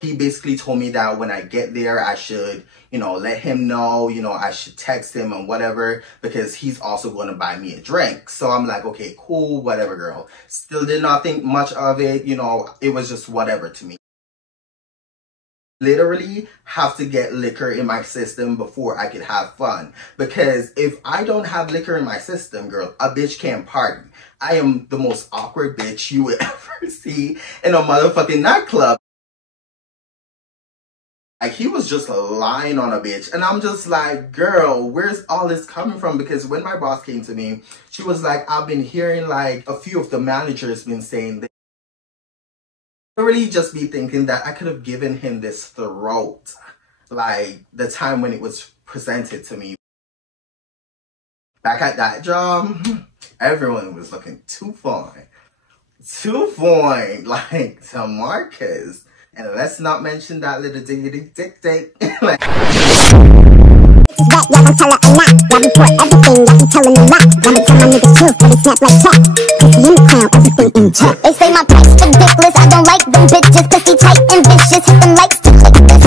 He basically told me that when I get there, I should, let him know, I should text him and whatever, because he's also going to buy me a drink. So I'm like, okay, cool, whatever, girl. Still did not think much of it. It was just whatever to me. Literally have to get liquor in my system before I could have fun. Because if I don't have liquor in my system, girl, a bitch can't party. I am the most awkward bitch you would ever see in a motherfucking nightclub. Like, he was just lying on a bitch. And I'm just like, girl, where's all this coming from? Because when my boss came to me, she was like, I've been hearing like a few of the managers been saying that. I really just be thinking that I could have given him this throat, like the time when it was presented to me. Back at that job, everyone was looking too fine, like DEMARCUS. And let's not mention that little diggity dick dick. Like, y'all gon' tell her a lot. Y'all report everything, y'all be telling a lot. Y'all be telling my niggas truth, but they snap like chat. Pussy in the crown, everything in chat. They say my price ridiculous, I don't like them bitches. Pussy tight and vicious, hit them like stick like this.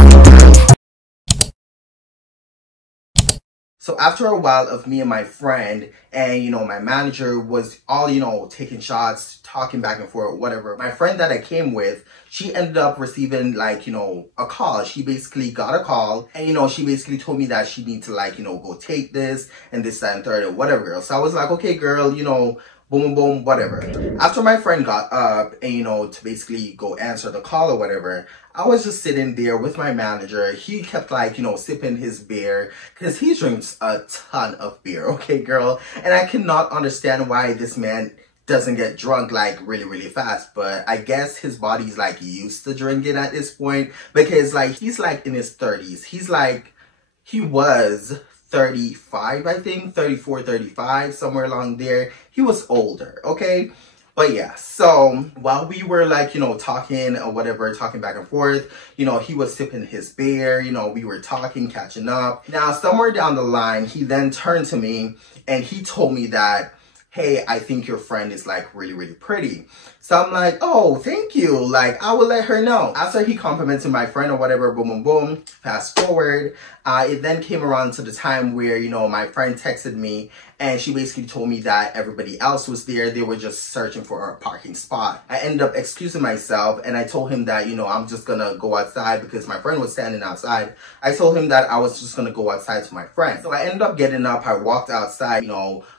So after a while of me and my friend and, my manager was all, taking shots, talking back and forth, whatever. My friend that I came with, she ended up receiving like, a call. She basically got a call and, she basically told me that she needs to like, go take this and this, that, and third or whatever, girl. So I was like, okay, girl, boom, boom, whatever. After my friend got up and, to basically go answer the call or whatever, I was just sitting there with my manager. He kept like, sipping his beer because he drinks a ton of beer, okay, girl? And I cannot understand why this man doesn't get drunk like really, really fast. But I guess his body's like used to drinking at this point because like he's like in his 30s. He was 35, I think, 34, 35, somewhere along there. He was older, okay? But yeah, so while we were like, talking or whatever, talking back and forth, he was sipping his beer, we were talking, catching up. Now, somewhere down the line, he then turned to me and he told me that, hey, I think your friend is like really, really pretty. So I'm like, oh, thank you. Like, I will let her know. After he complimented my friend or whatever, boom, boom, boom, fast forward, it then came around to the time where, my friend texted me and she basically told me that everybody else was there. They were just searching for a parking spot. I ended up excusing myself and I told him that, I'm just gonna go outside because my friend was standing outside. I told him that I was just gonna go outside to my friend. So I ended up getting up. I walked outside,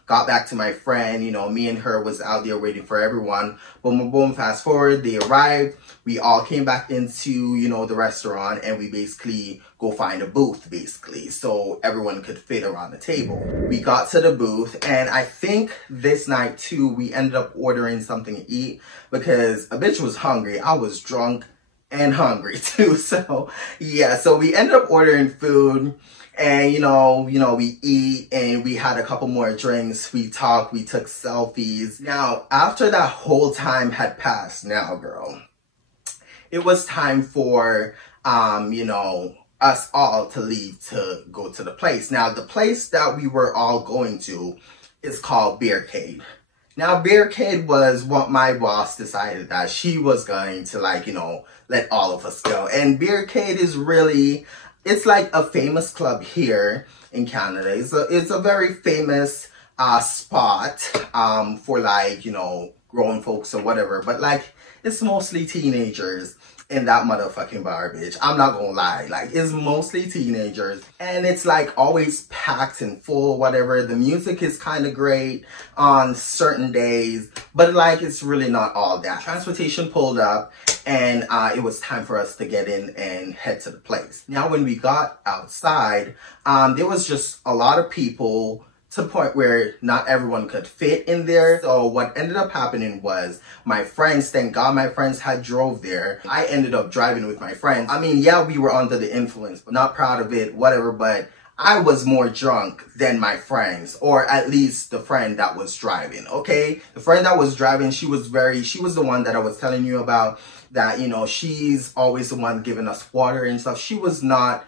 got back to my friend, me and her was out there waiting for everyone. Boom, boom, boom, fast forward, they arrived. We all came back into, the restaurant and we basically go find a booth, basically, so everyone could fit around the table. We got to the booth and I think this night too, we ended up ordering something to eat because a bitch was hungry. I was drunk and hungry too. So yeah, so we ended up ordering food. And, we eat and we had a couple more drinks. We talked, we took selfies. Now, after that whole time had passed now, girl, it was time for, us all to leave to go to the place. Now, the place that we were all going to is called Beercade. Now, Beercade was what my boss decided that she was going to like, let all of us go. And Beercade is really... it's like a famous club here in Canada. It's a very famous spot for like, grown folks or whatever. But like, it's mostly teenagers in that motherfucking bar, bitch. I'm not gonna lie. Like, it's mostly teenagers. And it's like always packed and full, whatever. The music is kind of great on certain days. But like, it's really not all that. Transportation pulled up. And it was time for us to get in and head to the place. Now, when we got outside, there was just a lot of people to the point where not everyone could fit in there. So what ended up happening was my friends, thank God my friends had drove there. I ended up driving with my friends. I mean, yeah, we were under the influence, but not proud of it, whatever, but I was more drunk than my friends, or at least the friend that was driving, okay? The friend that was driving, she was the one that I was telling you about, that, she's always the one giving us water and stuff. She was not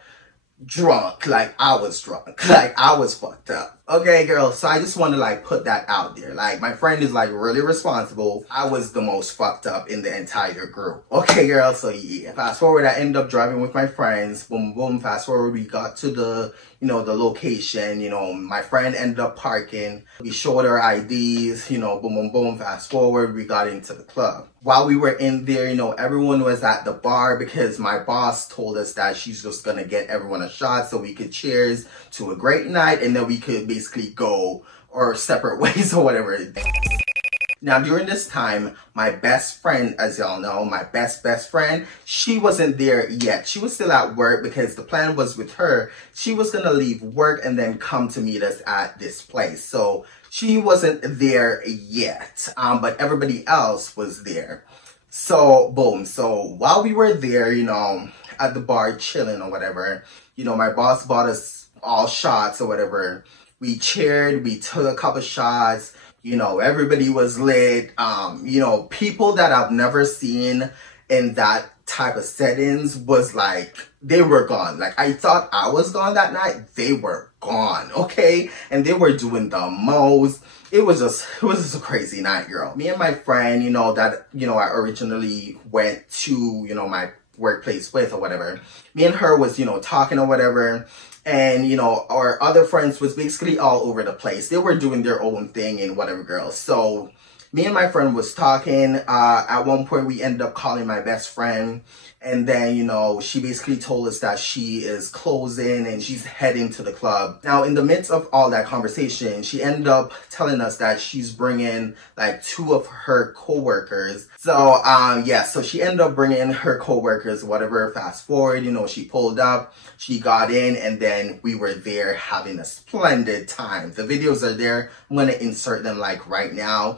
drunk like I was drunk, like I was fucked up. Okay, girl, so I just want to like put that out there. Like, my friend is like really responsible. I was the most fucked up in the entire group. Okay, girl, so yeah. Fast forward, I ended up driving with my friends. Boom, boom, fast forward, we got to the, the location. My friend ended up parking. We showed our IDs, boom, boom, boom, fast forward, we got into the club. While we were in there, everyone was at the bar because my boss told us that she's just gonna get everyone a shot so we could cheers to a great night and then we could basically go our separate ways or whatever. Now, during this time, my best friend, as y'all know, my best friend, she wasn't there yet. She was still at work because the plan was with her. She was gonna leave work and then come to meet us at this place. So she wasn't there yet, but everybody else was there. So, boom. So while we were there, at the bar chilling or whatever, my boss bought us all shots or whatever. We cheered, we took a couple shots, everybody was lit. People that I've never seen in that type of settings was like, they were gone. Like, I thought I was gone that night. They were gone, okay? And they were doing the most. It was just a crazy night, girl. Me and my friend, that, I originally went to, my workplace with or whatever. Me and her was, talking or whatever. And, our other friends was basically all over the place. They were doing their own thing and whatever, girl. So me and my friend was talking. At one point, we ended up calling my best friend. And then, she basically told us that she is closing and she's heading to the club. Now, in the midst of all that conversation, she ended up telling us that she's bringing like 2 of her coworkers. So, yeah, so she ended up bringing her coworkers, whatever. Fast forward, she pulled up, she got in, and then we were there having a splendid time. The videos are there. I'm going to insert them like right now.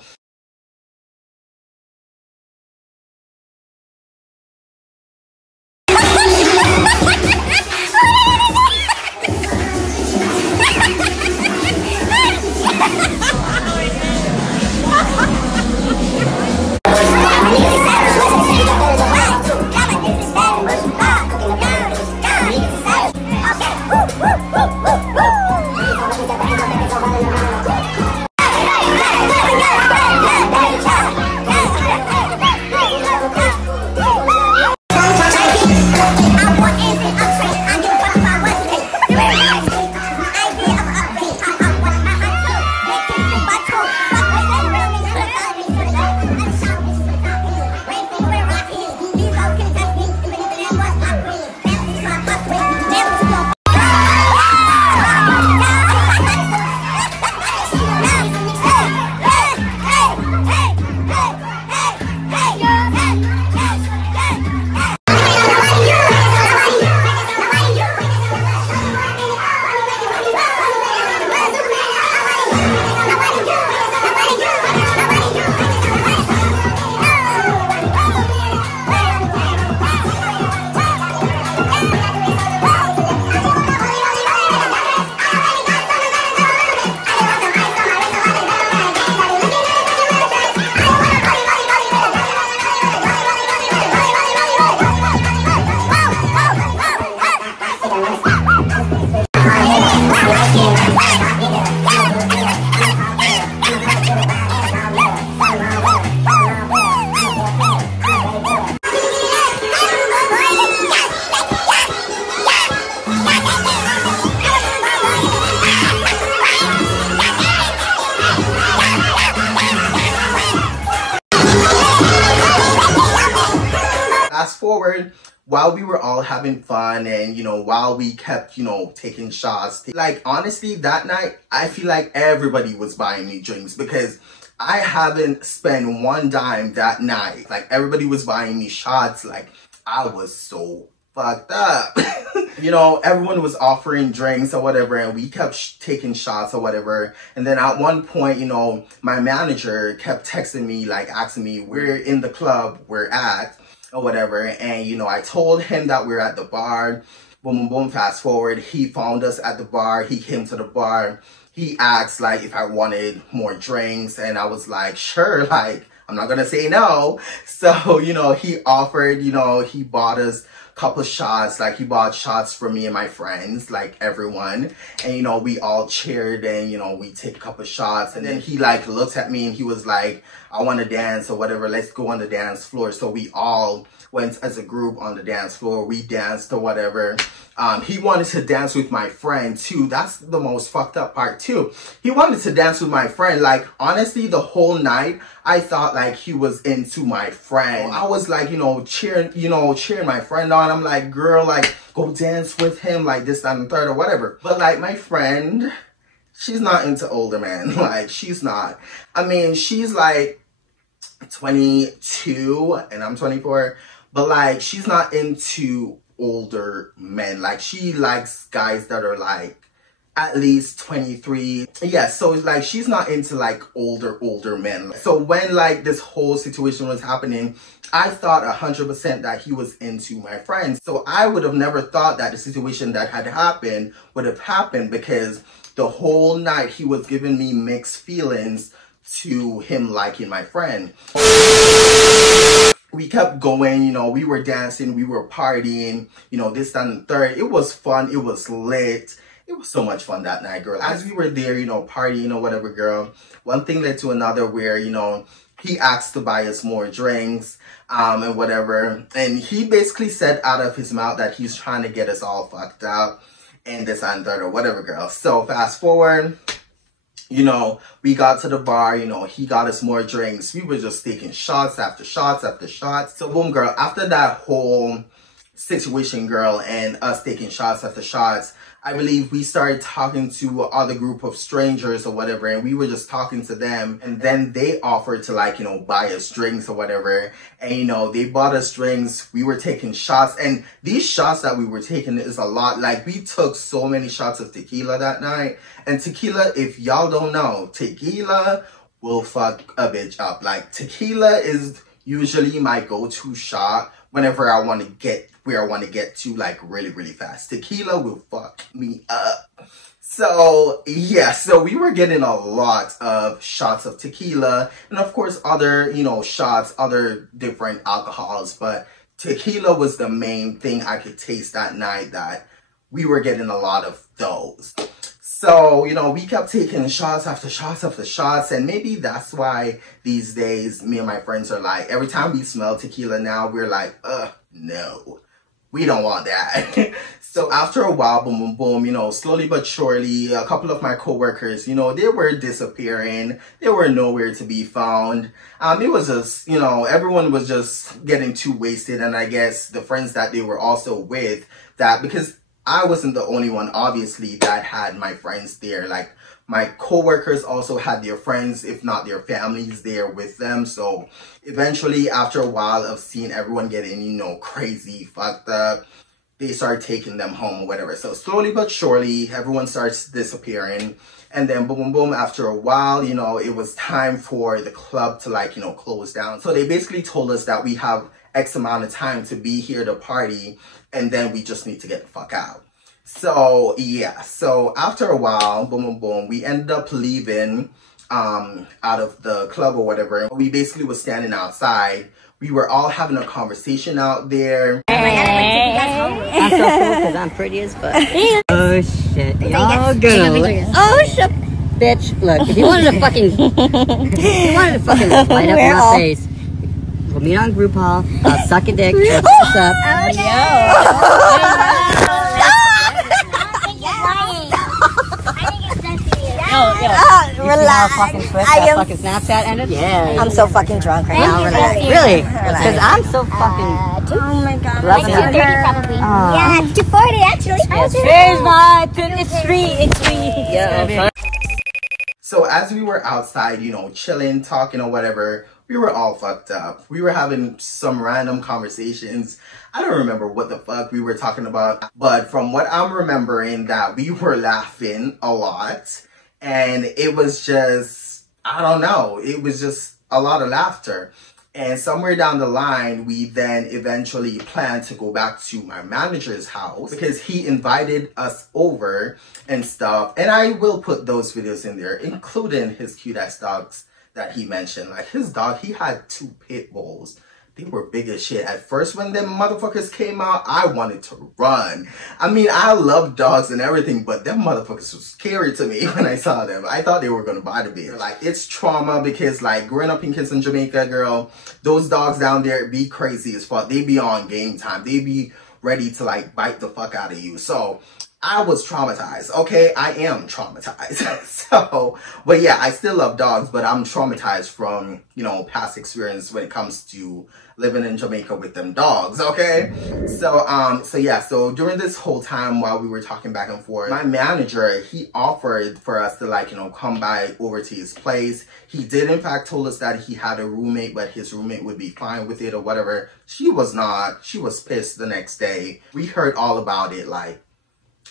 Fast forward, while we were all having fun and, while we kept, taking shots, like, honestly, that night, I feel like everybody was buying me drinks because I haven't spent one dime that night. Like, everybody was buying me shots. Like, I was so fucked up. Everyone was offering drinks or whatever, and we kept taking shots or whatever. And then at one point, my manager kept texting me, like, asking me where in the club we're at or whatever. And, I told him that we're at the bar. Boom, boom, boom, fast forward. He found us at the bar. He came to the bar. He asked, like, if I wanted more drinks. And I was like, sure, like, I'm not gonna say no. So, he offered, he bought us couple shots. Like, he bought shots for me and my friends, like everyone. And, you know, we all cheered and, you know, we take a couple shots. And then he like looked at me and he was like, I want to dance or whatever. Let's go on the dance floor. So we all went as a group on the dance floor. We danced or whatever. He wanted to dance with my friend too. That's the most fucked up part too. He wanted to dance with my friend. Like, honestly, the whole night, I thought like he was into my friend. I was like, you know, cheering my friend on. I'm like, girl, like, go dance with him, like this, that, and the third or whatever. But like, my friend, she's not into older men. Like, she's not. I mean, she's like 22 and I'm 24. But like, she's not into older men. Like, she likes guys that are like at least 23. Yeah, so it's like she's not into like older men. So when like this whole situation was happening, I thought 100% that he was into my friends. So I would have never thought that the situation that had happened would have happened, because the whole night he was giving me mixed feelings to him liking my friend. We kept going, you know, we were dancing, we were partying, you know, this, that, and the third. It was fun, it was lit. It was so much fun that night, girl. As we were there, you know, partying or whatever, girl, one thing led to another where, you know, he asked to buy us more drinks, and whatever. And he basically said out of his mouth that he's trying to get us all fucked up and this, and third or whatever, girl. So fast forward, you know, we got to the bar, you know, he got us more drinks. We were just taking shots after shots after shots. So boom, girl, after that whole situation, girl, and us taking shots after shots, I believe we started talking to other group of strangers or whatever, and we were just talking to them, and then they offered to like, you know, buy us drinks or whatever. And, you know, they bought us drinks, we were taking shots, and these shots that we were taking is a lot. Like, we took so many shots of tequila that night. And tequila, if y'all don't know, tequila will fuck a bitch up. Like, tequila is usually my go-to shot whenever I want to get where I want to get to, like, really, really fast. Tequila will fuck me up. So, yeah, so we were getting a lot of shots of tequila, and of course, other, you know, shots, other different alcohols, but tequila was the main thing I could taste that night, that we were getting a lot of those. So, you know, we kept taking shots after shots after shots, and maybe that's why these days, me and my friends are like, every time we smell tequila now, we're like, no. We don't want that. So after a while, boom, boom, boom, you know, slowly but surely, a couple of my coworkers, you know, they were disappearing. They were nowhere to be found. It was just, you know, everyone was just getting too wasted. And I guess the friends that they were also with, that, because I wasn't the only one, obviously, that had my friends there. Like, my coworkers also had their friends, if not their families, there with them. So eventually, after a while of seeing everyone getting, you know, crazy, fucked up, they started taking them home or whatever. So slowly but surely, everyone starts disappearing. And then boom, boom, boom, after a while, you know, it was time for the club to, like, you know, close down. So they basically told us that we have X amount of time to be here to party, and then we just need to get the fuck out. So, yeah, so after a while, boom, boom, boom, we ended up leaving out of the club or whatever. We basically was standing outside. We were all having a conversation out there. Hey. I'm so cool because I'm pretty as fuck. Oh, shit. Y'all gonna... Oh, shit. Bitch, look, if you wanted to fucking... light up in my face, we'll meet on group hall. I'll suck a dick. What's up? Oh, no. Relax. Fucking Snapchat ended? Yeah. I'm so fucking drunk right now. Relax. Really? Because I'm so fucking... oh my god. Like 2:30 probably. Yeah, it's 2:40 actually. Cheers, bud. It's free. Yeah. So as we were outside, you know, chilling, talking or whatever, we were all fucked up. We were having some random conversations. I don't remember what the fuck we were talking about, but from what I'm remembering, that we were laughing a lot. And it was just, I don't know, it was just a lot of laughter. And somewhere down the line, we then eventually planned to go back to my manager's house because he invited us over and stuff. And I will put those videos in there, including his cute ass dogs that he mentioned. Like, his dog, he had 2 pit bulls they were big as shit. At first, when them motherfuckers came out, I wanted to run. I mean, I love dogs and everything, but them motherfuckers were scary to me when I saw them. I thought they were gonna bite me. Like, it's trauma because, like, growing up in Kingston, Jamaica, girl, those dogs down there be crazy as fuck. They be on game time. They be ready to, like, bite the fuck out of you. So I was traumatized. Okay, I am traumatized. So, but yeah, I still love dogs, but I'm traumatized from, you know, past experience when it comes to living in Jamaica with them dogs. Okay, so yeah, so during this whole time while we were talking back and forth, my manager, he offered for us to, like, you know, come by over to his place. He did in fact told us that he had a roommate, but his roommate would be fine with it or whatever. She was not. She was pissed the next day. We heard all about it, like,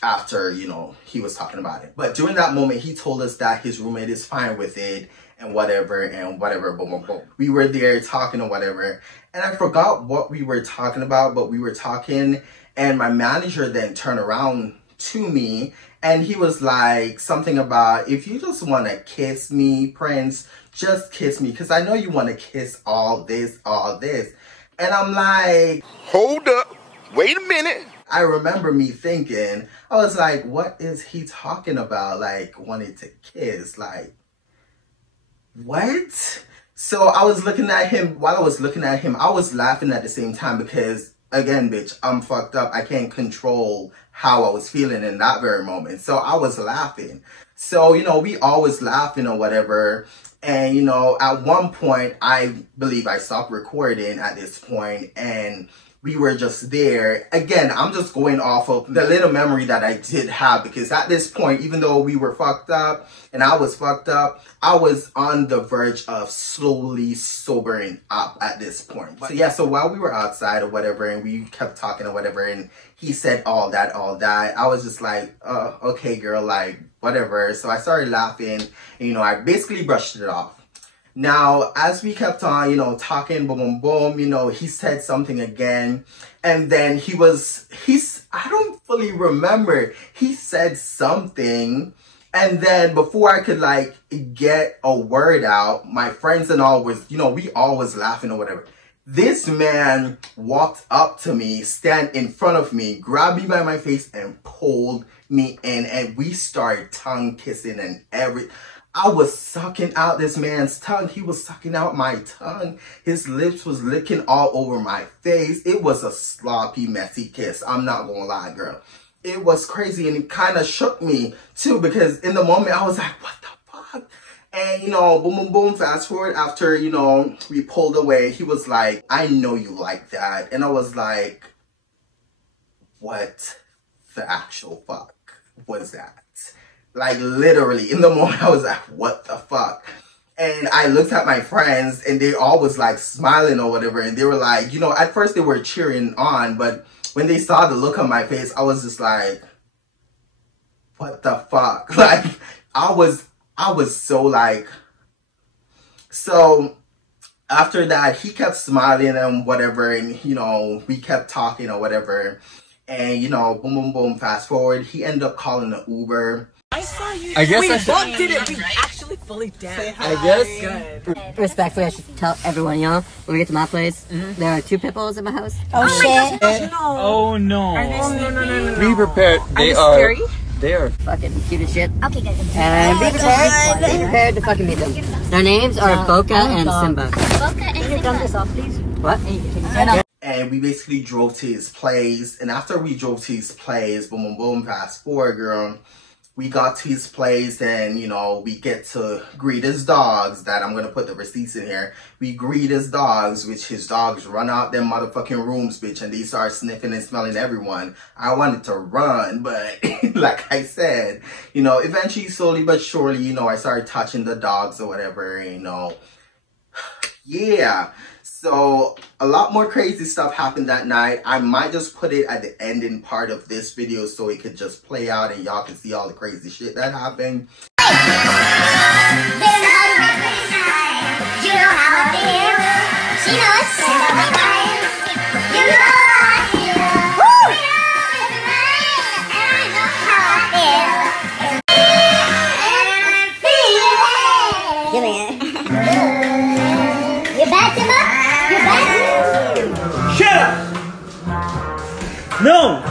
after, you know, he was talking about it. But during that moment, he told us that his roommate is fine with it and whatever, boom, boom, boom. We were there talking or whatever, and I forgot what we were talking about, but we were talking, and my manager then turned around to me, and he was like something about, if you just want to kiss me, Prince, just kiss me, because I know you want to kiss all this. And I'm like, hold up, wait a minute. I remember me thinking, I was like, what is he talking about? Like, wanted to kiss, like, what? So I was looking at him. While I was looking at him, I was laughing at the same time because, again, bitch, I'm fucked up. I can't control how I was feeling in that very moment. So I was laughing. So, you know, we always laughing or whatever. And, you know, at one point, I believe I stopped recording at this point, and we were just there. Again, I'm just going off of the little memory that I did have, because at this point, even though we were fucked up and I was fucked up, I was on the verge of slowly sobering up at this point. So yeah, so while we were outside or whatever, and we kept talking or whatever, and he said all that, I was just like, okay, girl, like, whatever. So I started laughing, and, you know, I basically brushed it off. Now, as we kept on, you know, talking, boom, boom, boom, you know, he said something again. And then I don't fully remember. He said something. And then before I could, like, get a word out, my friends and all was, you know, we all was laughing or whatever. This man walked up to me, stand in front of me, grabbed me by my face and pulled me in. And we started tongue kissing and everything. I was sucking out this man's tongue. He was sucking out my tongue. His lips was licking all over my face. It was a sloppy, messy kiss. I'm not gonna lie, girl. It was crazy, and it kind of shook me too, because in the moment I was like, what the fuck? And, you know, boom, boom, boom, fast forward after, you know, we pulled away, he was like, I know you like that. And I was like, what the actual fuck was that? Like, literally, in the moment, I was like, what the fuck? And I looked at my friends, and they all was, like, smiling or whatever. And they were like, you know, at first they were cheering on. But when they saw the look on my face, I was just like, what the fuck? Like, I was so, like... So, after that, he kept smiling and whatever. And, you know, we kept talking or whatever. And, you know, boom, boom, boom, fast forward. He ended up calling an Uber. I saw you. I guess we I should. both did it. We actually fully danced. I guess. Good. Respectfully, I should tell everyone, you know, when we get to my place, there are 2 pit bulls in my house. Oh, shit. Oh no. Are they no. Be prepared. They are. Scary? They are Fucking cute as shit. Okay, good. And be prepared to fucking meet them. Their names are Boca and Simba. Boca and Simba. Turn this off, please. What? And we basically drove to his place. And after we drove to his place, boom, boom, boom, fast forward, girl. We got to his place, and, you know, we get to greet his dogs, that I'm going to put the receipts in here. We greet his dogs, which his dogs run out them motherfucking rooms, bitch, and they start sniffing and smelling everyone. I wanted to run, but like I said, you know, eventually, slowly but surely, you know, I started touching the dogs or whatever, you know. Yeah. So a lot more crazy stuff happened that night. I might just put it at the ending part of this video so it could just play out and y'all can see all the crazy shit that happened. You back him up? You back? No.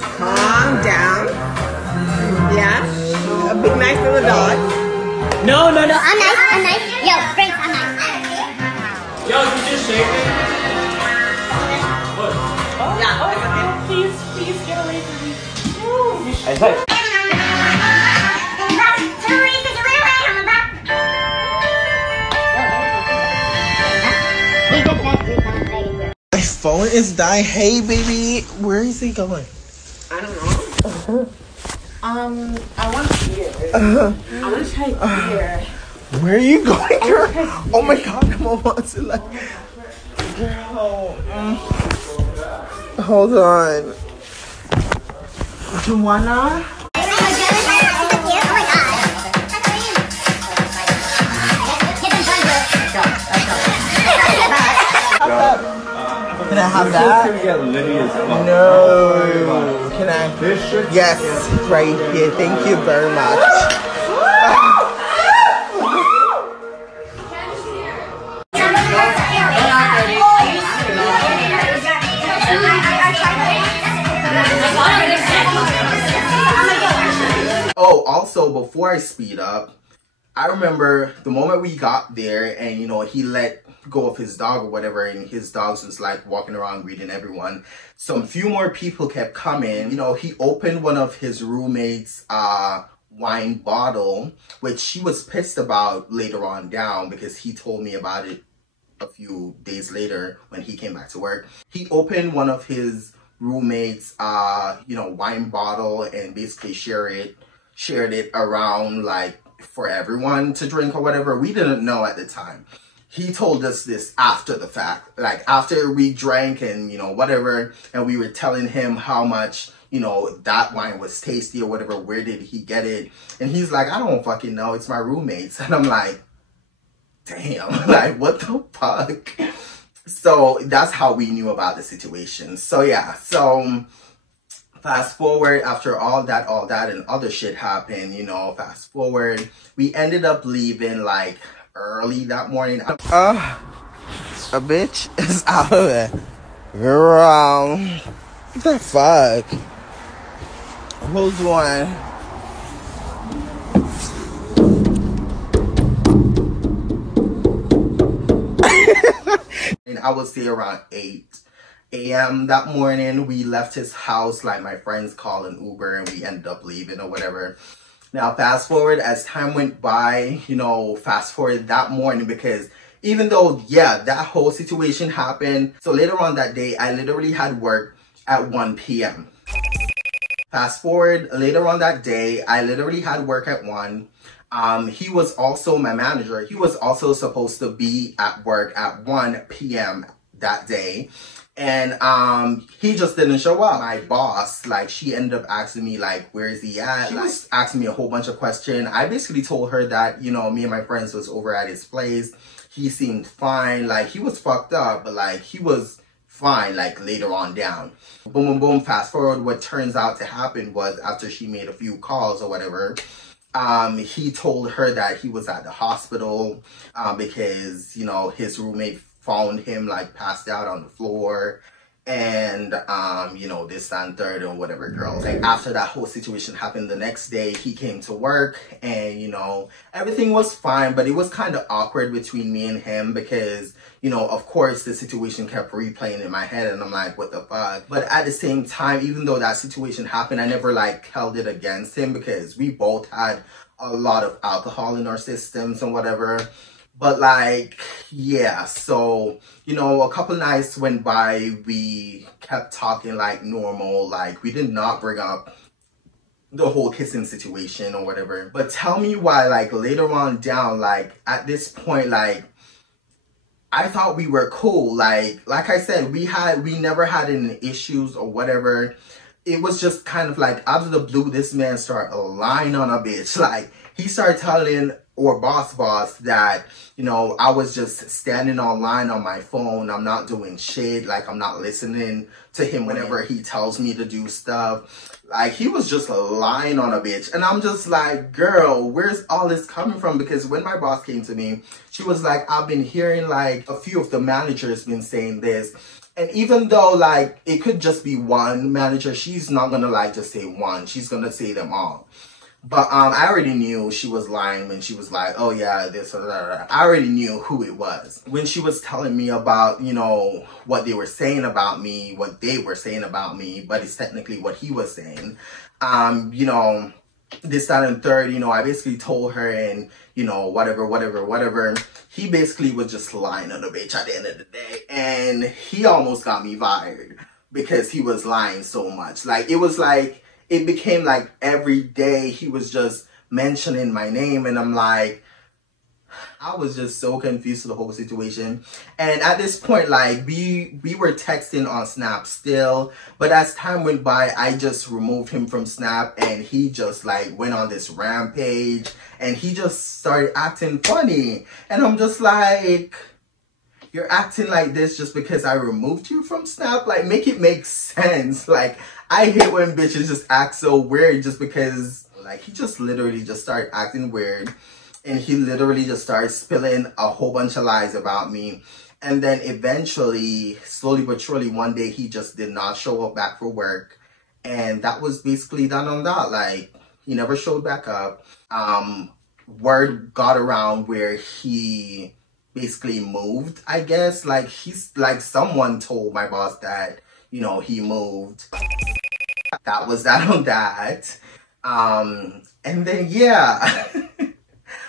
Calm down. Yeah. A big nice little dog. No. I'm nice. Yo, Frank, I'm nice. Yo, you just shake it. Yeah. Please get away from me. My phone is dying. Hey, baby. Where is he going? I don't know. I want beer. I want to try beer. Where are you going, girl? Oh my god, I'm almost like... Girl. Hold on. Joanna? Can I have that? No. Can I? Yes, right here. Thank you very much. Oh, also, before I speed up, I remember the moment we got there and, you know, he let go of his dog or whatever, and his dog was like walking around greeting everyone. Some few more people kept coming. You know, he opened one of his roommates' wine bottle, which she was pissed about later on down because he told me about it a few days later when he came back to work. He opened one of his roommates' you know, wine bottle and basically shared it around like for everyone to drink or whatever. We didn't know at the time. He told us this after the fact, like after we drank and, you know, whatever, and we were telling him how much, you know, that wine was tasty or whatever, where did he get it? And he's like, I don't fucking know, it's my roommates. And I'm like, damn, like what the fuck? So that's how we knew about the situation. So yeah, so fast forward, after all that and other shit happened, you know, fast forward, we ended up leaving like early that morning. A bitch is out of it. Girl, what the fuck? Who's one? And I would say around 8 a.m. that morning, we left his house, like my friends called an Uber and we ended up leaving or whatever. Now, fast forward as time went by, you know, fast forward that morning, because even though, yeah, that whole situation happened. So later on that day, I literally had work at 1 p.m. Fast forward later on that day, I literally had work at 1. He was also my manager. He was also supposed to be at work at 1 p.m. that day. And he just didn't show up. My boss, like, she ended up asking me, like, where is he at? She was asking me a whole bunch of questions. I basically told her that, you know, me and my friends was over at his place. He seemed fine. Like, he was fucked up, but, like, he was fine, like, later on down. Boom, boom, boom. Fast forward, what turns out to happen was after she made a few calls or whatever, he told her that he was at the hospital because, you know, his roommate found him like passed out on the floor and you know, this and third or whatever, girls. Like after that whole situation happened, the next day he came to work and, you know, everything was fine, but it was kind of awkward between me and him because, you know, of course the situation kept replaying in my head and I'm like, what the fuck? But at the same time, even though that situation happened, I never like held it against him because we both had a lot of alcohol in our systems and whatever. But like, yeah, so, you know, a couple nights went by, we kept talking like normal, like we did not bring up the whole kissing situation or whatever. But tell me why, like later on down, like at this point, like I thought we were cool. Like I said, we never had any issues or whatever. It was just kind of like out of the blue, this man started lying on a bitch. Like he started telling or boss that, you know, I was just standing online on my phone. I'm not doing shit. Like I'm not listening to him whenever he tells me to do stuff. Like he was just lying on a bitch. And I'm just like, girl, where's all this coming from? Because when my boss came to me, she was like, I've been hearing like a few of the managers been saying this. And even though, like, it could just be one manager, she's not gonna, like, just say one. She's gonna say them all. But I already knew she was lying when she was like, oh yeah, this or that. I already knew who it was. When she was telling me about, you know, what they were saying about me, what they were saying about me, but it's technically what he was saying. You know, this, that, and third, you know, I basically told her, and, you know, whatever. He basically was just lying on the bitch at the end of the day. And he almost got me fired because he was lying so much. Like, it was like, it became like every day he was just mentioning my name, and I'm like, I was just so confused with the whole situation. And at this point, like, we were texting on Snap still, but as time went by, I just removed him from Snap, and he just like went on this rampage, and he just started acting funny. And I'm just like, you're acting like this just because I removed you from Snap? Like, make it make sense. Like, I hate when bitches just act so weird just because, like, he just literally just started acting weird. And he literally just started spilling a whole bunch of lies about me. And then eventually, slowly but surely, one day he just did not show up back for work. And that was basically done on that. Like, he never showed back up. Word got around where he basically moved, I guess. Like, he's like, someone told my boss that, you know, he moved. That was that on that. And then, yeah.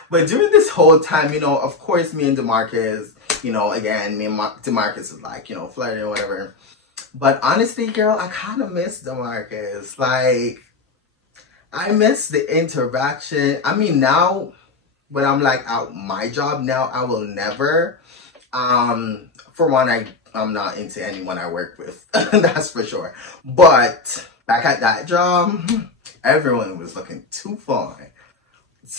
But during this whole time, you know, of course, me and DeMarcus, you know, again, me and DeMarcus is like, you know, flirting or whatever. But honestly, girl, I kind of miss DeMarcus. Like, I miss the interaction. I mean, now, when I'm like out my job now, I will never. For one, I'm not into anyone I work with. That's for sure. But back at that job, everyone was looking too fine.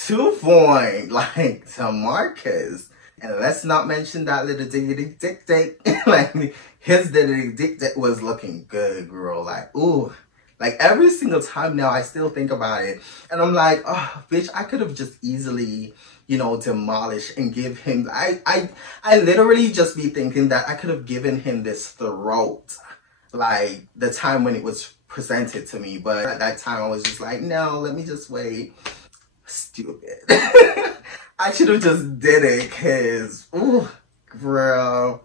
Too fine. Like, DeMarcus. And let's not mention that little diggity dick dick. Like, his diggity dick dick was looking good, girl. Like, ooh. Like, every single time now, I still think about it. And I'm like, oh, bitch, I could have just easily, you know, demolished and give him... I literally just be thinking that I could have given him this throat. Like, the time when it was presented to me. But at that time, I was just like, no, let me just wait. Stupid. I should have just did it, because, ooh, girl.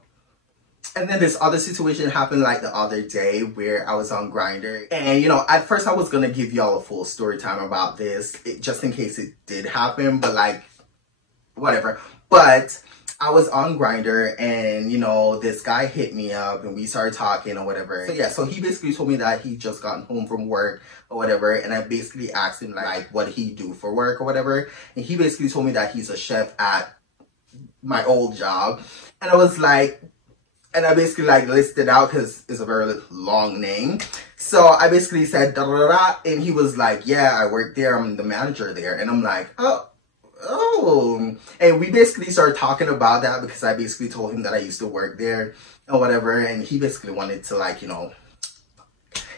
And then this other situation happened like the other day where I was on Grindr. And, you know, at first I was going to give y'all a full story time about this, just in case it did happen, but like, whatever. But I was on Grindr, and, you know, this guy hit me up and we started talking or whatever. So yeah, so he basically told me that he just gotten home from work or whatever. And I basically asked him like what he do for work or whatever. And he basically told me that he's a chef at my old job. And I was like, and I basically like listed out because it's a very long name. So I basically said da da da, and he was like, yeah, I work there, I'm the manager there. And I'm like, oh. And we basically started talking about that because I basically told him that I used to work there or whatever. And he basically wanted to, like, you know,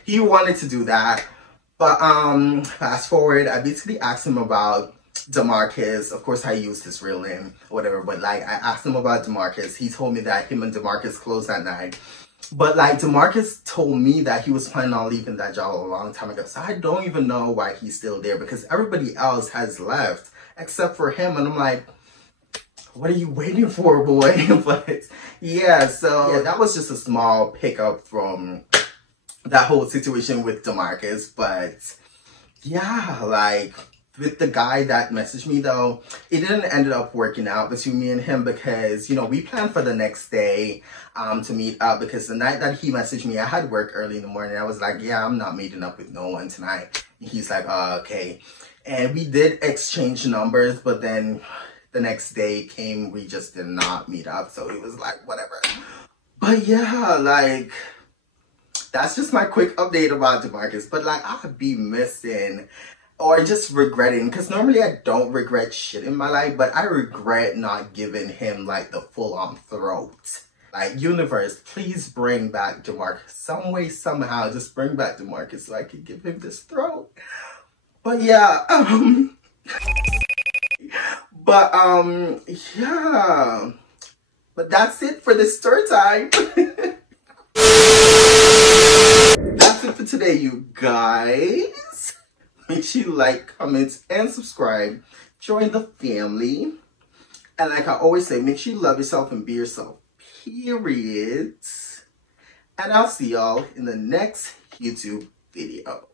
he wanted to do that. But fast forward, I basically asked him about DeMarcus. Of course, I used his real name or whatever, but like, I asked him about DeMarcus. He told me that him and DeMarcus closed that night. But like, DeMarcus told me that he was planning on leaving that job a long time ago. So I don't even know why he's still there, because everybody else has left except for him. And I'm like, what are you waiting for, boy? But yeah, so yeah, that was just a small pickup from that whole situation with DeMarcus. But yeah, like, with the guy that messaged me though, it didn't end up working out between me and him, because, you know, we planned for the next day to meet up, because the night that he messaged me, I had work early in the morning. I was like, yeah, I'm not meeting up with no one tonight. And he's like, oh, okay. And we did exchange numbers, but then the next day came, we just did not meet up. So it was like, whatever. But yeah, like, that's just my quick update about DeMarcus. But like, I'd be missing or just regretting, because normally I don't regret shit in my life, but I regret not giving him like the full-on throat. Like, universe, please bring back DeMarcus. Some way, somehow, just bring back DeMarcus so I can give him this throat. But yeah, yeah. But that's it for this story time. for today, you guys. Make sure you like, comment, and subscribe. Join the family. And like I always say, make sure you love yourself and be yourself. Period. And I'll see y'all in the next YouTube video.